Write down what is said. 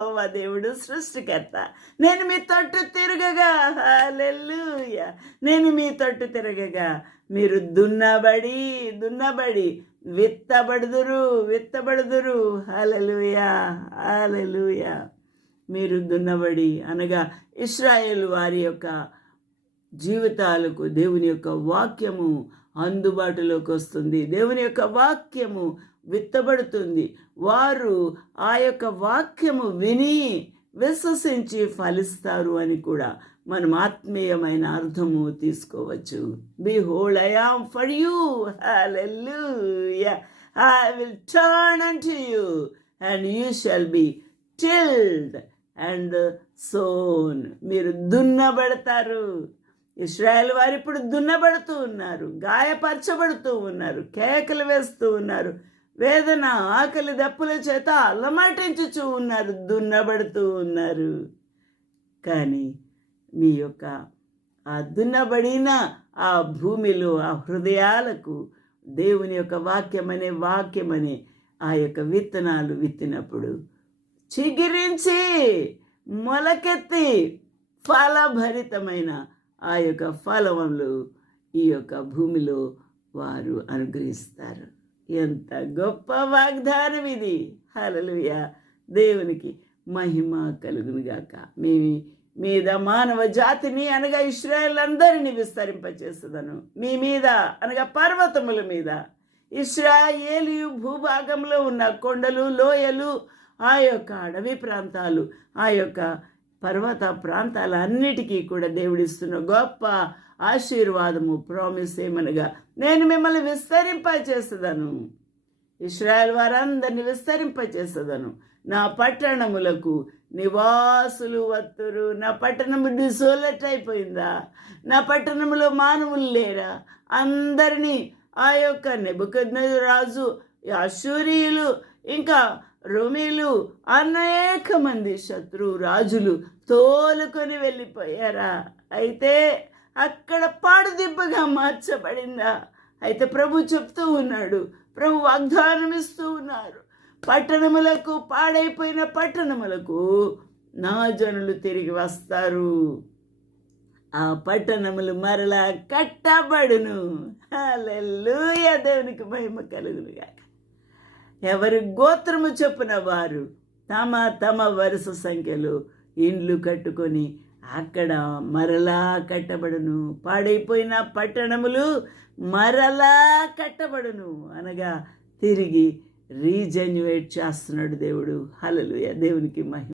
యెహోవా దేవుడు సృష్టికర్త. నేను మీ తట్టు తిరగగా హల్లెలూయా. నేను మీ తట్టు తిరగగా మీరు దున్నబడి విత్తబడుదురు. హల్లెలూయా, హల్లెలూయా. మీరు దున్నబడి అనగా ఇశ్రాయేలు వారి యొక్క జీవితాలకు దేవుని యొక్క వాక్యము అందుబాటులోకి వస్తుంది. దేవుని యొక్క వాక్యము విత్తబడుతుంది. వారు ఆ యొక్క వాక్యము విని విశ్వసించి ఫలిస్తారు అని కూడా మనం ఆత్మీయమైన అర్థము తీసుకోవచ్చు. Behold I am for you, hallelujah. I will turn unto you and you shall be tilled and sown. మీరు దున్నబడతారు. ఇశ్రాయేల్ వారు ఇప్పుడు దున్నబడుతూ ఉన్నారు, గాయపరచబడుతూ ఉన్నారు, కేకలు వేస్తూ ఉన్నారు, వేదన ఆకలి దప్పుల చేత అలమటించుచూ ఉన్నారు, దున్నబడుతూ ఉన్నారు. కానీ మీ యొక్క ఆ దున్నబడిన ఆ భూమిలో ఆ హృదయాలకు దేవుని యొక్క వాక్యమనే ఆ యొక్క విత్తనాలు విత్తినప్పుడు చిగిరించి మొలకెత్తి ఫలభరితమైన ఆ యొక్క ఫలములు ఈ యొక్క భూమిలో వారు అనుగ్రహిస్తారు. ఎంత గొప్ప వాగ్దానం ఇది. హల్లెలూయా. దేవునికి మహిమ కలుగునుగాక. మీ మీద మానవ జాతిని అనగా ఇశ్రాయేల్ అందరినీ విస్తరింపచేసేదను. మీ మీద అనగా పర్వతముల మీద ఇశ్రాయేలు భూభాగంలో ఉన్న కొండలు, లోయలు, ఆ యొక్క అడవి ప్రాంతాలు, ఆ యొక్క పర్వత ప్రాంతాలన్నిటికీ కూడా దేవుడిస్తున్న గొప్ప ఆశీర్వాదము, ప్రామిస్ ఏమనగా నేను మిమ్మల్ని విస్తరింపచేసేదను. ఇశ్రాయేల్ వారందరినీ విస్తరింపచేసేదను. నా పట్టణములకు నివాసులు వత్తురు. నా పట్టణము డిసోలెట్ అయిపోయిందా? నా పట్టణంలో మానవులు లేరా? అందరినీ ఆ యొక్క నెబుకద్నెజరు, అష్షూరీయులు, ఇంకా రోమీలు, అనేక మంది శత్రు రాజులు తోలుకొని వెళ్ళిపోయారా? అయితే అక్కడ పాడుదిబ్బగా మార్చబడిందా? అయితే ప్రభు చెప్తూ ఉన్నాడు, ప్రభు వాగ్దానం ఇస్తూ ఉన్నారు, పట్టణములకు, పాడైపోయిన పట్టణములకు నా జనులు తిరిగి వస్తారు, ఆ పట్టణములు మరలా కట్టబడును. హల్లెలూయా. దేవునికి మహిమ కలుగునుగాక. ఎవరి గోత్రము చొప్పున వారు తమ తమ వరుస సంఖ్యలో ఇండ్లు కట్టుకొని అక్కడ మరలా కట్టబడును. పాడైపోయిన పట్టణములు మరలా కట్టబడును అనగా తిరిగి రీజన్యువేట్ చేస్తున్నాడు దేవుడు. హల్లెలూయా. దేవునికి మహిమ.